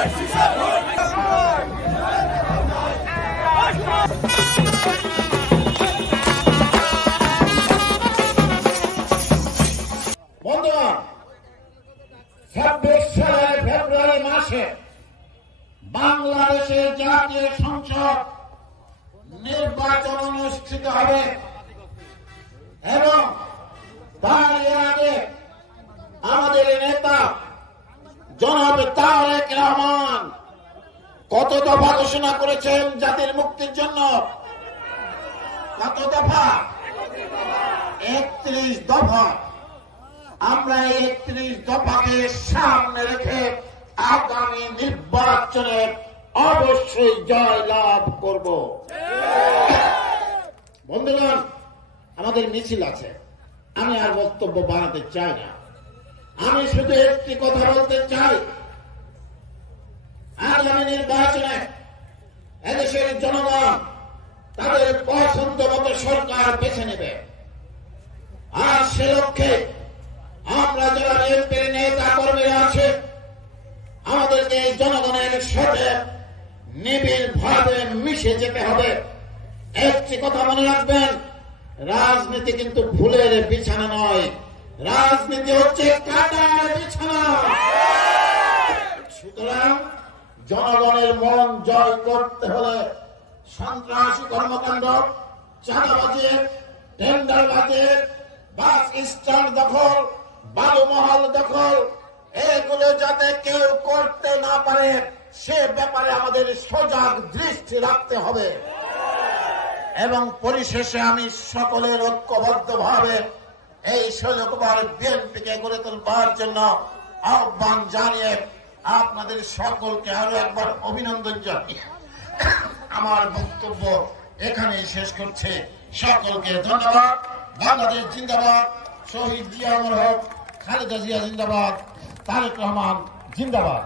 বন্ধুগণ, 26 সালের ফেব্রুয়ারি মাসে বাংলাদেশের জাতীয় সংসদ নির্বাচন অনুষ্ঠিত হবে এবং তার আগে আমাদের নেতা জনাব তারেক রহমান কত দফা ঘোষণা করেছেন জাতির মুক্তির জন্য? কত দফা? 31 দফা। আমরা 31 দফাকে সামনে রেখে আগামী নির্বাচনে অবশ্যই জয় লাভ করব। বন্ধুগণ, আমাদের মিছিল আছে, আমি আর বক্তব্য বাড়াতে চাই না। আমি শুধু একটি কথা বলতে চাই, আগামী নির্বাচনে এদেশের জনগণ তাদের পছন্দ মতো সরকার বেছে নেবে। আর সে লক্ষ্যে আমরা যারা বিএনপির নেতা কর্মীরা আছে, আমাদেরকে জনগণের সাথে নিবিড়ভাবে মিশে যেতে হবে। একটি কথা মনে রাখবেন, রাজনীতি কিন্তু ফুলের বিছানা নয়, রাজনীতি হচ্ছে কাঁটার বিছানা। সুতরাং জনগণের মন জয় করতে হলে সন্ত্রাসী কর্মকাণ্ড, চাঁদাবাজি, টেন্ডারবাজি, বাস স্ট্যান্ড দখল, বালুমহল দখল, এগুলো যাতে কেউ করতে না পারে সে ব্যাপারে আমাদের সজাগ দৃষ্টি রাখতে হবে। এবং পরিশেষে আমি সকলের ঐক্যবদ্ধভাবে এই 16 বিএনপিকে গড়ে তোলবার জন্য আহ্বান জানিয়ে আপনাদের সকলকে আরো একবার অভিনন্দন জানিয়ে আমার বক্তব্য এখানেই শেষ করছে। সকলকে ধন্যবাদ। বাংলাদেশ জিন্দাবাদ। শহীদ জিয়া অমর হোক। খালেদা জিয়া জিন্দাবাদ। তারেক রহমান জিন্দাবাদ।